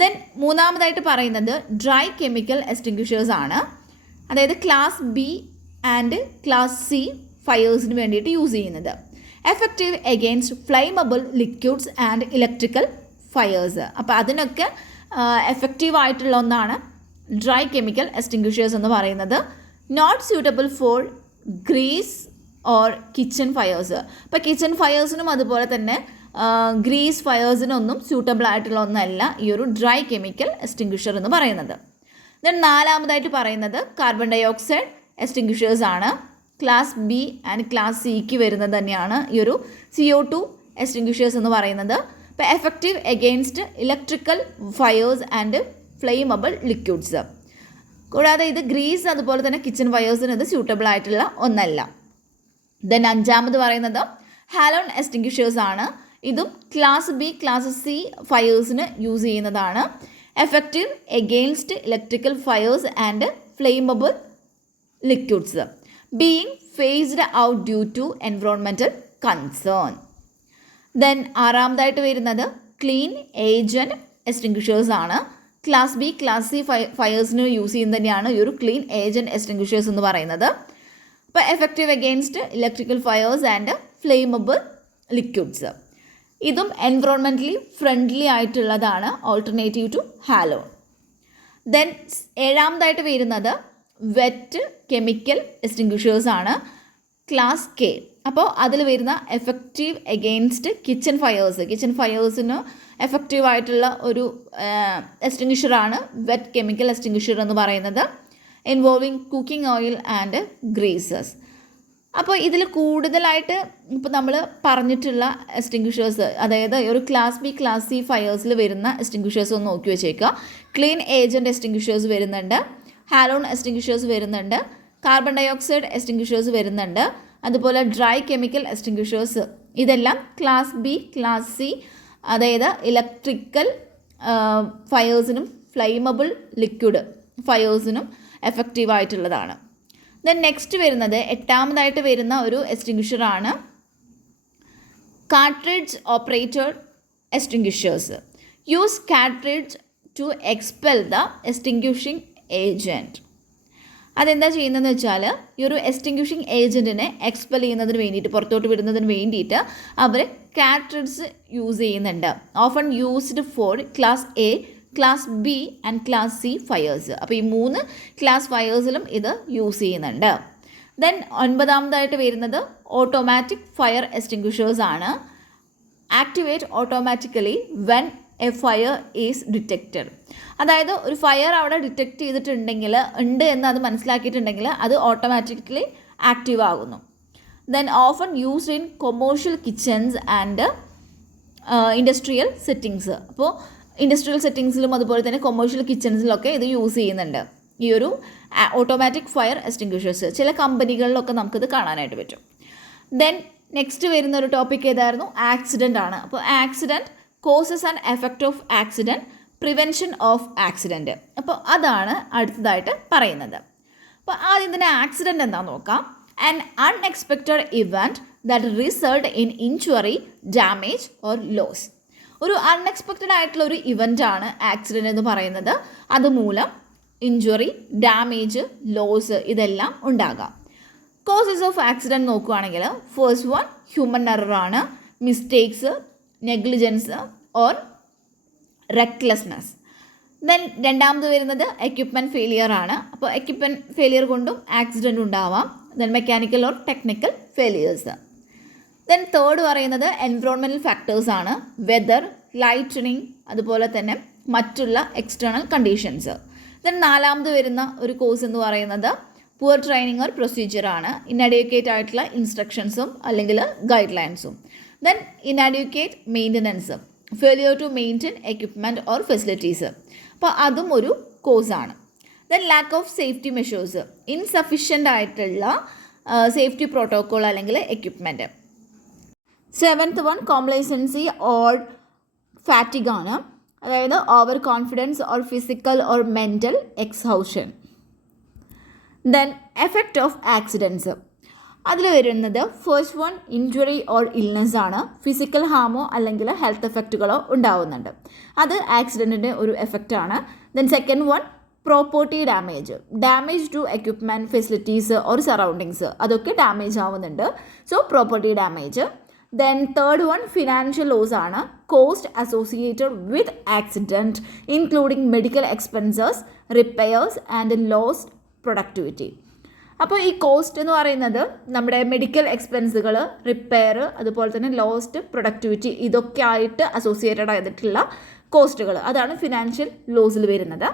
ദെൻ മൂന്നാമതായിട്ട് പറയുന്നത് ഡ്രൈ കെമിക്കൽ എക്സ്റ്റിങ്ക്വിഷേഴ്സ് ആണ്. അതായത് class B and class C ഫയേഴ്സിന് വേണ്ടിയിട്ട് യൂസ് ചെയ്യുന്നത്. Effective against flammable liquids and electrical fires. അപ്പോൾ അതിനൊക്കെ എഫക്റ്റീവ് ആയിട്ടുള്ള ഒന്നാണ് ഡ്രൈ കെമിക്കൽ എക്സ്റ്റിങ്ക്വിഷേഴ്സ് എന്ന് പറയുന്നത്. Not suitable for grease or kitchen fires. അപ്പോൾ കിച്ചൺ ഫയേഴ്സിനും അതുപോലെ തന്നെ ഗ്രീസ് ഫയേഴ്സിനൊന്നും സ്യൂട്ടബിൾ ആയിട്ടുള്ള ഒന്നല്ല ഈ ഒരു ഡ്രൈ കെമിക്കൽ എക്സ്റ്റിങ്ക്വിഷർ എന്ന് പറയുന്നത്. ദെൻ നാലാമതായിട്ട് പറയുന്നത് കാർബൺ ഡൈ ഓക്സൈഡ് എക്സ്റ്റിങ്ക്വിഷേഴ്സ് ആണ്. ക്ലാസ് ബി ആൻഡ് ക്ലാസ് സിക്ക് വരുന്നത് തന്നെയാണ് ഈ ഒരു CO2 എക്സ്റ്റിങ്ക്വിഷേഴ്സ് എന്ന് പറയുന്നത്. ഇപ്പോൾ effective against electrical fires and flammable liquids. കൂടാതെ ഇത് ഗ്രീസ് അതുപോലെ തന്നെ കിച്ചൺ ഫയേഴ്സിന് ഇത് സ്യൂട്ടബിൾ ആയിട്ടുള്ള ഒന്നല്ല. ദെൻ അഞ്ചാമത് പറയുന്നത് ഹാലോൺ എക്സ്റ്റിങ്ക്വിഷേഴ്സ് ആണ്. ഇതും ക്ലാസ് ബി ക്ലാസ് സി ഫയേഴ്സിന് യൂസ് ചെയ്യുന്നതാണ്. Effective against electrical fires and flammable liquids, being phased out due to environmental concern. Then ആറാമതായിട്ട് വരുന്നത് ക്ലീൻ ഏജൻറ്റ് എക്സ്റ്റിങ്ക്വിഷേഴ്സ് ആണ്. ക്ലാസ് ബി ക്ലാസ് സി ഫയേഴ്സിന് യൂസ് ചെയ്യുന്നത് തന്നെയാണ് ഈ ഒരു ക്ലീൻ ഏജൻറ്റ് എക്സ്റ്റിങ്ക്വിഷേഴ്സ് എന്ന് പറയുന്നത്. അപ്പോൾ effective against electrical fires and flammable liquids. ഇതും എൻവറോൺമെൻ്റലി ഫ്രണ്ട്ലി ആയിട്ടുള്ളതാണ്, ഓൾട്ടർനേറ്റീവ് ടു ഹാലോൺ. ദെൻ ഏഴാമതായിട്ട് വരുന്നത് വെറ്റ് കെമിക്കൽ എക്സ്റ്റിങ്ക്വിഷേഴ്സ് ആണ്, ക്ലാസ് കെ. അപ്പോൾ അതിൽ വരുന്ന effective against kitchen fires, kitchen ഫയേഴ്സിന് എഫക്റ്റീവ് ആയിട്ടുള്ള ഒരു എക്സ്റ്റിങ്ക്വിഷറാണ് വെറ്റ് കെമിക്കൽ എക്സ്റ്റിങ്ക്വിഷർ എന്ന് പറയുന്നത്, involving cooking oil and greases. അപ്പോൾ ഇതിൽ കൂടുതലായിട്ട് ഇപ്പോൾ നമ്മൾ പറഞ്ഞിട്ടുള്ള എക്സ്റ്റിങ്ക്വിഷേഴ്സ്, അതായത് ഒരു ക്ലാസ് ബി ക്ലാസ് സി ഫയേഴ്സിൽ വരുന്ന എക്സ്റ്റിങ്ക്വിഷേഴ്സ് ഒന്ന് നോക്കി വെച്ചേക്കുക. ക്ലീൻ ഏജൻറ്റ് എക്സ്റ്റിങ്ക്വിഷേഴ്സ് വരുന്നുണ്ട്, ഹാലോൺ എക്സ്റ്റിങ്ക്വിഷേഴ്സ് വരുന്നുണ്ട്, കാർബൺ ഡൈ ഓക്സൈഡ് എക്സ്റ്റിങ്ക്വിഷേഴ്സ് വരുന്നുണ്ട്, അതുപോലെ ഡ്രൈ കെമിക്കൽ എക്സ്റ്റിങ്ക്വിഷേഴ്സ്. ഇതെല്ലാം ക്ലാസ് ബി ക്ലാസ് സി, അതായത് ഇലക്ട്രിക്കൽ ഫയേഴ്സിനും ഫ്ലെയിമബിൾ ലിക്വിഡ് ഫയേഴ്സിനും എഫക്റ്റീവായിട്ടുള്ളതാണ്. ദെൻ നെക്സ്റ്റ് വരുന്നത് 8ാമതായിട്ട് വരുന്ന ഒരു എക്സ്റ്റിങ്ക്വിഷറാണ് cartridge operated extinguishers. Use cartridge to expel the extinguishing agent. അതെന്താ ചെയ്യുന്നതെന്ന് വെച്ചാൽ ഈ ഒരു എക്സ്റ്റിങ്ക്വിഷിംഗ് ഏജൻറ്റിനെ എക്സ്പെൽ ചെയ്യുന്നതിന് വേണ്ടിയിട്ട്, പുറത്തോട്ട് വിടുന്നതിന് വേണ്ടിയിട്ട് അവർ കാർട്രിഡ്ജ് യൂസ് ചെയ്യുന്നുണ്ട്. Often used for class A, class B and class C fires. അപ്പോൾ ഈ 3 ക്ലാസ് ഫയേഴ്സിലും ഇത് യൂസ് ചെയ്യുന്നുണ്ട്. ദെൻ 9ാമതായിട്ട് വരുന്നത് ഓട്ടോമാറ്റിക് ഫയർ എക്സ്റ്റിങ്ക്വിഷേഴ്സ് ആണ്. Activate automatically when A fire is detected. അതായത് ഒരു ഫയർ അവിടെ ഡിറ്റക്റ്റ് ചെയ്തിട്ടുണ്ടെങ്കിൽ, ഉണ്ട് എന്ന് അത് മനസ്സിലാക്കിയിട്ടുണ്ടെങ്കിൽ അത് ഓട്ടോമാറ്റിക്കലി ആക്റ്റീവ് ആകുന്നു. Then often used in commercial kitchens and industrial settings. അപ്പോൾ ഇൻഡസ്ട്രിയൽ സെറ്റിങ്സിലും അതുപോലെ തന്നെ കൊമേഴ്ഷ്യൽ കിച്ചൺസിലൊക്കെ ഇത് യൂസ് ചെയ്യുന്നുണ്ട്, ഈ ഒരു ഓട്ടോമാറ്റിക് ഫയർ എക്സ്റ്റിങ്ക്വിഷേഴ്സ്. ചില കമ്പനികളിലൊക്കെ നമുക്കിത് കാണാനായിട്ട് പറ്റും. ദെൻ നെക്സ്റ്റ് വരുന്ന ഒരു ടോപ്പിക് ഏതായിരുന്നു? ആക്സിഡൻ്റ് ആണ്. അപ്പോൾ accident, causes and effect of accident, prevention of accident. അപ്പോൾ അതാണ് അടുത്തതായിട്ട് പറയുന്നത്. അപ്പോൾ ആദ്യം തന്നെ ആക്സിഡൻറ്റ് എന്താണെന്ന് നോക്കാം. An unexpected event that result in injury, damage or loss. ഒരു അൺഎക്സ്പെക്റ്റഡ് ആയിട്ടുള്ള ഒരു ഇവൻ്റാണ് ആക്സിഡൻറ്റ് എന്ന് പറയുന്നത്. അതുമൂലം ഇഞ്ചുറി, ഡാമേജ്, ലോസ് ഇതെല്ലാം ഉണ്ടാകാം. കോസസ് ഓഫ് ആക്സിഡൻറ്റ് നോക്കുകയാണെങ്കിൽ ഫസ്റ്റ് വൺ ഹ്യൂമൻ എററാണ്, mistakes, negligence or recklessness. Then രണ്ടാമത് വരുന്നത് എക്യുപ്മെൻറ്റ് ഫെയിലിയർ ആണ്. അപ്പോൾ എക്യുപ്മെൻറ്റ് ഫെയിലിയർ കൊണ്ടും ആക്സിഡൻറ്റ് ഉണ്ടാവാം. Then mechanical or technical failures. Then third പറയുന്നത് എൻവിറോൺമെൻറ്റൽ ഫാക്ടേഴ്സ് ആണ്, വെതർ, ലൈറ്റനിങ്, അതുപോലെ തന്നെ മറ്റുള്ള എക്സ്റ്റേണൽ കണ്ടീഷൻസ്. ദെൻ നാലാമത് വരുന്ന ഒരു കോഴ്സ് എന്ന് പറയുന്നത് പുവർ ട്രെയിനിങ് ഓർ പ്രൊസീജിയറാണ്, ഇൻഅഡ്യൂക്കേറ്റ് ആയിട്ടുള്ള ഇൻസ്ട്രക്ഷൻസും അല്ലെങ്കിൽ ഗൈഡ് ലൈൻസും. Then inadequate maintenance, failure to maintain equipment or facilities. അപ്പോൾ അതും ഒരു കോഴ്സാണ്. Then lack of safety measures, insufficient ആയിട്ടുള്ള സേഫ്റ്റി പ്രോട്ടോക്കോൾ അല്ലെങ്കിൽ equipment. 7th one complacency or fatigue ആണ്, അതായത് over confidence or physical or mental exhaustion. Then effect of accidents, അതിൽ വരുന്നത് first one injury or illness ആണ്. ഫിസിക്കൽ ഹാമോ അല്ലെങ്കിൽ ഹെൽത്ത് എഫക്റ്റുകളോ ഉണ്ടാവുന്നുണ്ട്, അത് ആക്സിഡൻറ്റിൻ്റെ ഒരു എഫക്റ്റാണ്. Then second one property damage, damage to equipment, facilities or surroundings, അതൊക്കെ ഡാമേജ് ആവുന്നുണ്ട്. So property damage. Then third one financial loss ആണ്, cost associated with accident including medical expenses, repairs and lost productivity. അപ്പോൾ ഈ കോസ്റ്റ് എന്ന് പറയുന്നത് നമ്മുടെ മെഡിക്കൽ എക്സ്പെൻസുകൾ, റിപ്പയർ, അതുപോലെ തന്നെ ലോസ്റ്റ് പ്രൊഡക്ടിവിറ്റി, ഇതൊക്കെ ആയിട്ട് അസോസിയേറ്റഡ് ആയിട്ടുള്ള കോസ്റ്റുകൾ, അതാണ് ഫിനാൻഷ്യൽ ലോസിൽ വരുന്നത്.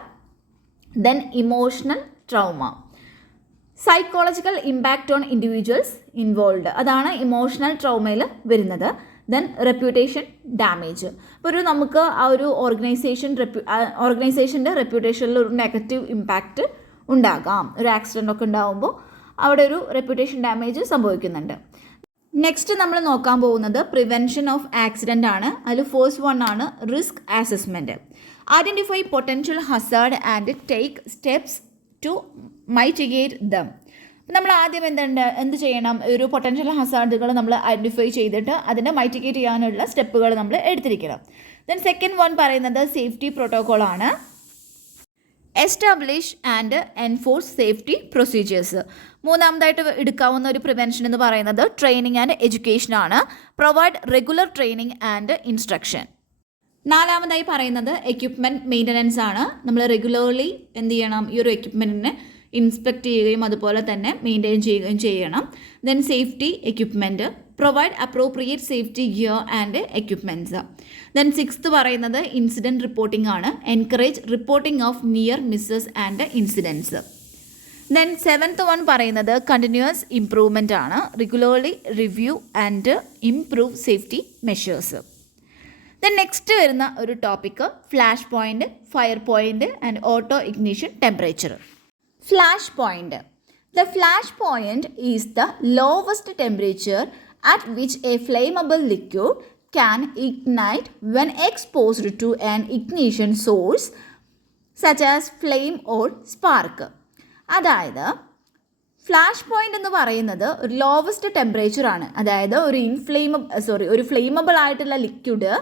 Then emotional trauma, psychological impact on individuals involve, അതാണ് ഇമോഷണൽ ട്രോമയിൽ വരുന്നത്. ദെൻ റെപ്യൂട്ടേഷൻ ഡാമേജ്, അപ്പോൾ നമുക്ക് ആ ഒരു ഓർഗനൈസേഷൻ്റെ റെപ്യൂട്ടേഷനിൽ ഒരു നെഗറ്റീവ് ഇമ്പാക്റ്റ് ഉണ്ടാകാം. ഒരു ആക്സിഡൻ്റ് ഒക്കെ ഉണ്ടാകുമ്പോൾ അവിടെ ഒരു റെപ്യൂട്ടേഷൻ ഡാമേജ് സംഭവിക്കുന്നുണ്ട്. നെക്സ്റ്റ് നമ്മൾ നോക്കാൻ പോകുന്നത് പ്രിവെൻഷൻ ഓഫ് ആക്സിഡൻ്റ് ആണ്. അതിൽ ഫസ്റ്റ് വൺ ആണ് risk assessment. Identify potential hazard and take steps to mitigate them. നമ്മൾ ആദ്യം എന്ത് ചെയ്യണം? ഒരു പൊട്ടൻഷ്യൽ ഹസാർഡുകൾ നമ്മൾ ഐഡൻറ്റിഫൈ ചെയ്തിട്ട് അതിനെ മൈറ്റിഗേറ്റ് ചെയ്യാനുള്ള സ്റ്റെപ്പുകൾ നമ്മൾ എടുത്തിരിക്കണം. ദെൻ സെക്കൻഡ് വൺ പറയുന്നത് സേഫ്റ്റി പ്രോട്ടോക്കോൾ ആണ്. Establish and enforce safety procedures. മൂന്നാമതായിട്ട് എടുക്കാവുന്ന ഒരു പ്രിവെൻഷൻ എന്ന് പറയുന്നത് ട്രെയിനിങ് ആൻഡ് എഡ്യൂക്കേഷൻ ആണ്. Provide regular training and instruction. നാലാമതായി പറയുന്നത് എക്യുപ്മെൻറ്റ് മെയിൻ്റനൻസ് ആണ്. നമ്മൾ റെഗുലർലി എന്ത് ചെയ്യണം? ഈ ഒരു എക്യുപ്മെൻറ്റിനെ ഇൻസ്പെക്റ്റ് ചെയ്യുകയും അതുപോലെ തന്നെ മെയിൻറ്റെയിൻ ചെയ്യുകയും ചെയ്യണം. Then safety equipment, provide appropriate safety gear and equipments. Then sixth പറയുന്നത് ഇൻസിഡൻറ്റ് റിപ്പോർട്ടിംഗ് ആണ്. Encourage reporting of near misses and incidents. Then seventh one പറയുന്നത് കണ്ടിന്യൂസ് ഇംപ്രൂവ്മെൻ്റ് ആണ്. Regularly review and improve safety measures. Then next വരുന്ന ഒരു topic flash point, fire point and auto ignition temperature. Flash point. The flash point is the lowest temperature at which a flammable liquid can ignite when exposed to an ignition source such as flame or spark. അതായത് ഫ്ലാഷ് പോയിന്റ് എന്ന് പറയുന്നത് ഒരു ലോവസ്റ്റ് ടെമ്പറേച്ചർ ആണ്. അതായത് ഒരു ഫ്ലെയിമബിൾ ആയിട്ടുള്ള ലിക്വിഡ്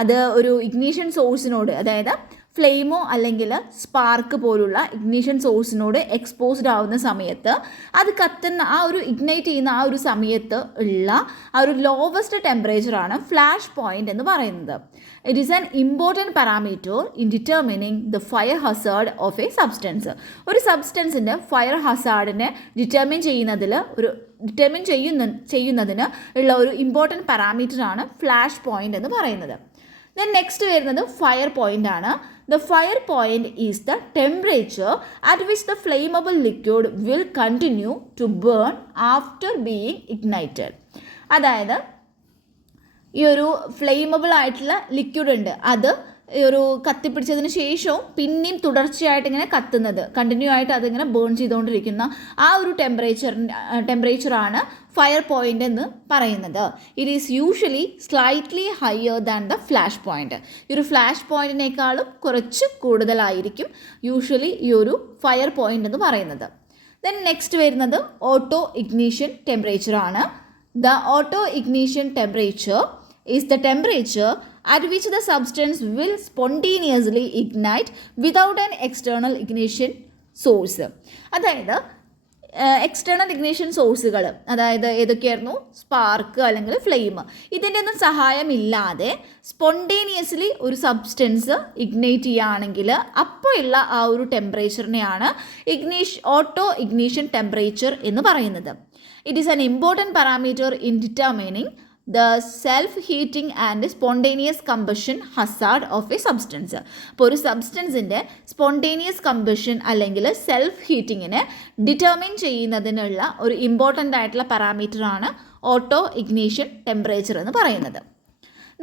അത് ഒരു ഇഗ്നീഷൻ സോഴ്സിനോട്, അതായത് ഫ്ലെയിമോ അല്ലെങ്കിൽ സ്പാർക്ക് പോലുള്ള ഇഗ്നീഷൻ സോഴ്സിനോട് എക്സ്പോസ്ഡ് ആവുന്ന സമയത്ത് അത് കത്തുന്ന ആ ഒരു ഇഗ്നൈറ്റ് ചെയ്യുന്ന ആ ഒരു സമയത്ത് ഉള്ള ആ ഒരു ലോവസ്റ്റ് ടെമ്പറേച്ചറാണ് ഫ്ലാഷ് പോയിന്റ് എന്ന് പറയുന്നത്. It is an important parameter in determining the fire Hazard of A substance. ഒരു സബ്സ്റ്റൻസിൻ്റെ ഫയർ ഹസാർഡിനെ ഡിറ്റർമിൻ ചെയ്യുന്നതിന് ഉള്ള ഒരു ഇമ്പോർട്ടൻറ്റ് പാരാമീറ്ററാണ് ഫ്ലാഷ് പോയിന്റ് എന്ന് പറയുന്നത്. ദെൻ നെക്സ്റ്റ് വരുന്നത് ഫയർ പോയിന്റ് ആണ്. The fire point is the temperature at which the flammable liquid will continue to burn after being ignited. അതായത് ഈ ഒരു ഫ്ലെയിമബിൾ ആയിട്ടുള്ള ലിക്വിഡ് ഉണ്ട്, അത് ഈ ഒരു കത്തിപ്പിടിച്ചതിന് ശേഷവും പിന്നെയും തുടർച്ചയായിട്ട് ഇങ്ങനെ കണ്ടിന്യൂ ആയിട്ട് അതിങ്ങനെ ബേൺ ചെയ്തുകൊണ്ടിരിക്കുന്ന ആ ഒരു ടെമ്പറേച്ചറാണ് ഫയർ പോയിന്റ് എന്ന് പറയുന്നത്. It is usually slightly higher than the flash point. ഈ ഒരു ഫ്ലാഷ് പോയിന്റിനേക്കാളും കുറച്ച് കൂടുതലായിരിക്കും യൂഷ്വലി ഈ ഒരു ഫയർ പോയിന്റ് എന്ന് പറയുന്നത്. ദെൻ നെക്സ്റ്റ് വരുന്നത് ഓട്ടോ ഇഗ്നീഷൻ ടെമ്പറേച്ചർ ആണ്. The auto ignition temperature is the temperature at which the substance will spontaneously ignite without an external ignition source. അതായത് എക്സ്റ്റേണൽ ഇഗ്നീഷൻ സോഴ്സുകൾ, അതായത് ഏതൊക്കെയായിരുന്നു, സ്പാർക്ക് അല്ലെങ്കിൽ ഫ്ലെയിം, ഇതിൻ്റെ ഒന്നും സഹായമില്ലാതെ സ്പോണ്ടേനിയസ്ലി ഒരു സബ്സ്റ്റൻസ് ഇഗ്നൈറ്റ് ചെയ്യുകയാണെങ്കിൽ അപ്പോൾ ഉള്ള ആ ഒരു ടെമ്പറേച്ചറിനെയാണ് ഓട്ടോ ഇഗ്നീഷൻ ടെമ്പറേച്ചർ എന്ന് പറയുന്നത്. It is an important parameter in determining the self-heating and spontaneous combustion hazard of a substance. അപ്പോൾ ഒരു സബ്സ്റ്റൻസിൻ്റെ സ്പോണ്ടേനിയസ് കമ്പഷൻ അല്ലെങ്കിൽ സെൽഫ് ഹീറ്റിങ്ങിനെ ഡിറ്റർമിൻ ചെയ്യുന്നതിനുള്ള ഒരു ഇമ്പോർട്ടൻ്റ് ആയിട്ടുള്ള പാരാമീറ്ററാണ് ഓട്ടോ ഇഗ്നീഷൻ ടെമ്പറേച്ചർ എന്ന് പറയുന്നത്.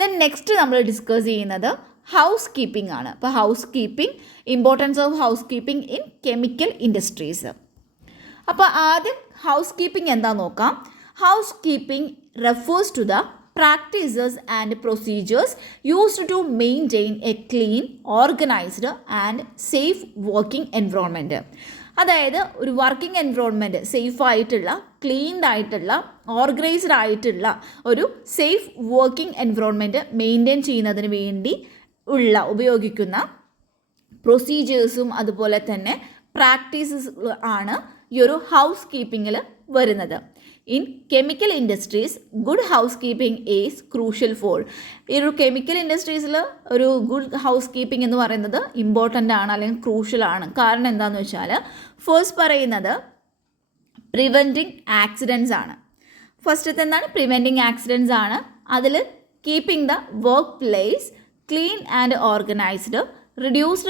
ദെൻ നെക്സ്റ്റ് നമ്മൾ ഡിസ്കസ് ചെയ്യുന്നത് ഹൗസ് കീപ്പിംഗ് ആണ്. അപ്പോൾ house keeping, importance of house keeping in chemical industries. അപ്പോൾ ആദ്യം ഹൗസ് കീപ്പിംഗ് എന്താ നോക്കാം. Housekeeping refers to the practices and procedures used to maintain a clean, organized and safe working environment. അതായത് ഒരു വർക്കിംഗ് എൻവയോൺമെൻറ്റ് സേഫ് ആയിട്ടുള്ള, ക്ലീൻഡ് ആയിട്ടുള്ള, ഓർഗനൈസ്ഡ് ആയിട്ടുള്ള ഒരു സേഫ് വർക്കിംഗ് എൻവയോൺമെൻറ്റ് മെയിൻറ്റെയിൻ ചെയ്യുന്നതിന് വേണ്ടി ഉപയോഗിക്കുന്ന പ്രൊസീജിയേഴ്സും അതുപോലെ തന്നെ പ്രാക്ടീസസ് ആണ് ഈ ഒരു ഹൗസ് കീപ്പിങ്ങിൽ വരുന്നത്. In chemical industries good house keeping is crucial for. ഈ ഒരു കെമിക്കൽ ഇൻഡസ്ട്രീസിൽ ഒരു ഗുഡ് ഹൗസ് കീപ്പിംഗ് എന്ന് പറയുന്നത് ഇമ്പോർട്ടൻ്റ് ആണ് അല്ലെങ്കിൽ ക്രൂഷ്യൽ ആണ്. കാരണം എന്താണെന്ന് വെച്ചാൽ ഫസ്റ്റ് പറയുന്നത് പ്രിവെൻറ്റിങ് ആക്സിഡൻസ് ആണ്. ഫസ്റ്റത്തെ എന്താണ്, പ്രിവെൻറ്റിങ് ആക്സിഡൻസ് ആണ്. അതിൽ keeping the work place clean and organised, reduced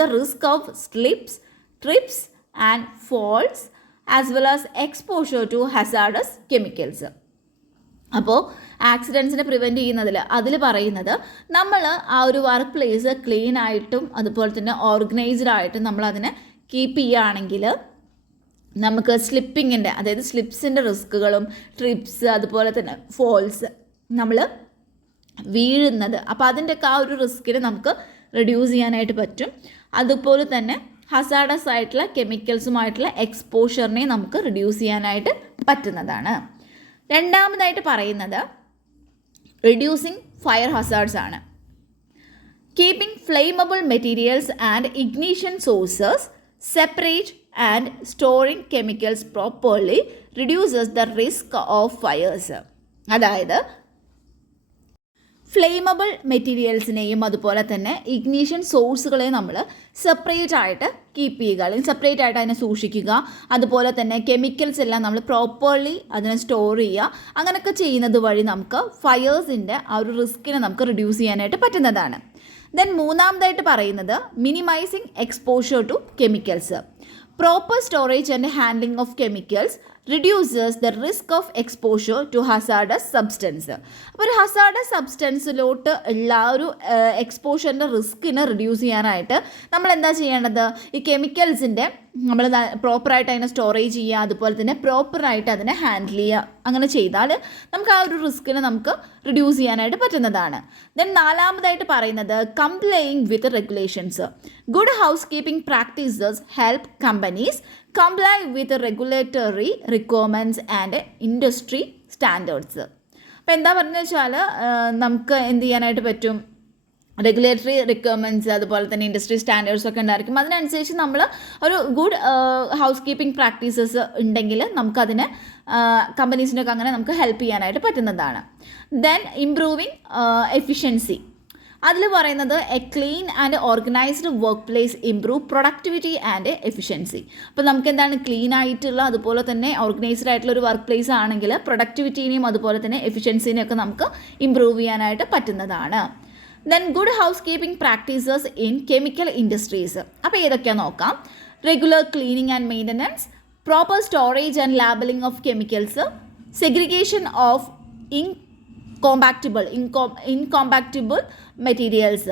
the risk of slips, trips and falls as well as exposure to hazardous chemicals. അപ്പോൾ ആക്സിഡൻസിനെ പ്രിവെൻറ്റ് ചെയ്യുന്നതിൽ അതിൽ പറയുന്നത് നമ്മൾ ആ ഒരു വർക്ക് പ്ലേസ് ക്ലീൻ ആയിട്ടും അതുപോലെ തന്നെ ഓർഗനൈസ്ഡ് ആയിട്ടും നമ്മളതിനെ കീപ്പ് ചെയ്യുകയാണെങ്കിൽ നമുക്ക് സ്ലിപ്പിങ്ങിൻ്റെ, അതായത് സ്ലിപ്സിൻ്റെ റിസ്ക്കുകളും ട്രിപ്സ് അതുപോലെ തന്നെ ഫോൾസ്, നമ്മൾ വീഴുന്നത്, അപ്പോൾ അതിൻ്റെയൊക്കെ ആ ഒരു റിസ്കിനെ നമുക്ക് റെഡ്യൂസ് ചെയ്യാനായിട്ട് പറ്റും. അതുപോലെ തന്നെ ഹസാഡസ് ആയിട്ടുള്ള കെമിക്കൽസുമായിട്ടുള്ള എക്സ്പോഷറിനെ നമുക്ക് റെഡ്യൂസ് ചെയ്യാനായിട്ട് പറ്റുന്നതാണ്. രണ്ടാമതായിട്ട് പറയുന്നത് റെഡ്യൂസിങ് ഫയർ ഹസാർഡ്സ് ആണ്. Keeping flammable materials and ignition sources separate and storing chemicals properly reduces the risk of fires. അതായത് ഫ്ലെയിമബിൾ മെറ്റീരിയൽസിനെയും അതുപോലെ തന്നെ ഇഗ്നീഷൻ സോഴ്സുകളെയും നമ്മൾ സെപ്പറേറ്റ് ആയിട്ട് കീപ്പ് ചെയ്യുക, അല്ലെങ്കിൽ സെപ്പറേറ്റ് ആയിട്ട് അതിനെ സൂക്ഷിക്കുക. അതുപോലെ തന്നെ കെമിക്കൽസ് എല്ലാം നമ്മൾ പ്രോപ്പർലി അതിനെ സ്റ്റോർ ചെയ്യുക. അങ്ങനെയൊക്കെ ചെയ്യുന്നത് വഴി നമുക്ക് ഫയേഴ്സിൻ്റെ ആ ഒരു റിസ്കിനെ നമുക്ക് റിഡ്യൂസ് ചെയ്യാനായിട്ട് പറ്റുന്നതാണ്. ദെൻ മൂന്നാമതായിട്ട് പറയുന്നത് minimising exposure to chemicals. Proper storage and handling of chemicals reduces the risk of exposure to hazardous substance. അപ്പോൾ ഒരു ഹസാർഡസ് സബ്സ്റ്റൻസിലോട്ട് ഉള്ള ഒരു എക്സ്പോഷറിൻ്റെ റിസ്കിനെ റിഡ്യൂസ് ചെയ്യാനായിട്ട് നമ്മൾ എന്താ ചെയ്യേണ്ടത്? ഈ കെമിക്കൽസിൻ്റെ നമ്മൾ പ്രോപ്പറായിട്ട് അതിനെ സ്റ്റോറേജ് ചെയ്യുക, അതുപോലെ തന്നെ പ്രോപ്പറായിട്ട് അതിനെ ഹാൻഡിൽ ചെയ്യുക. അങ്ങനെ ചെയ്താൽ നമുക്ക് ആ ഒരു റിസ്കിനെ നമുക്ക് റിഡ്യൂസ് ചെയ്യാനായിട്ട് പറ്റുന്നതാണ്. ദെൻ നാലാമതായിട്ട് പറയുന്നത് complying with regulations. Good house keeping practices help companies comply with regulatory requirements and industry standards. അപ്പോൾ എന്താ പറഞ്ഞു വെച്ചാൽ നമുക്ക് എന്ത് ചെയ്യാനായിട്ട് പറ്റും? റെഗുലേറ്ററി റിക്വയർമെൻറ്റ്സ് അതുപോലെ തന്നെ ഇൻഡസ്ട്രി സ്റ്റാൻഡേർഡ്സ് ഒക്കെ ഉണ്ടായിരിക്കും. അതിനനുസരിച്ച് നമ്മൾ ഒരു ഗുഡ് ഹൗസ് കീപ്പിംഗ് പ്രാക്ടീസസ് ഉണ്ടെങ്കിൽ നമുക്കതിന് കമ്പനീസിനൊക്കെ അങ്ങനെ നമുക്ക് ഹെൽപ്പ് ചെയ്യാനായിട്ട് പറ്റുന്നതാണ്. Then improving efficiency. അതിൽ പറയുന്നത് A clean and organised work place improve productivity and efficiency. അപ്പോൾ നമുക്ക് എന്താണ് ക്ലീൻ ആയിട്ടുള്ള അതുപോലെ തന്നെ ഓർഗനൈസ്ഡ് ആയിട്ടുള്ള ഒരു വർക്ക് പ്ലേസ് ആണെങ്കിൽ പ്രൊഡക്ടിവിറ്റീനെയും അതുപോലെ തന്നെ എഫിഷ്യൻസിനെയൊക്കെ നമുക്ക് ഇംപ്രൂവ് ചെയ്യാനായിട്ട് പറ്റുന്നതാണ്. Then good house keeping practices in chemical industries. അപ്പോൾ ഏതൊക്കെയാണ് നോക്കാം. Regular cleaning and maintenance, proper storage and labelling of chemicals, segregation of incompatible materials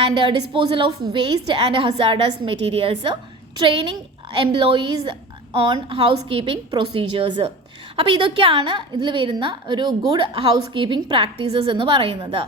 and disposal of waste and hazardous materials, training employees on housekeeping procedures. അപ്പോൾ ഇതൊക്കെയാണ് ഇതിൽ വരുന്ന ഒരു ഗുഡ് ഹൗസ് കീപ്പിംഗ് പ്രാക്ടീസസ് എന്ന് പറയുന്നത്.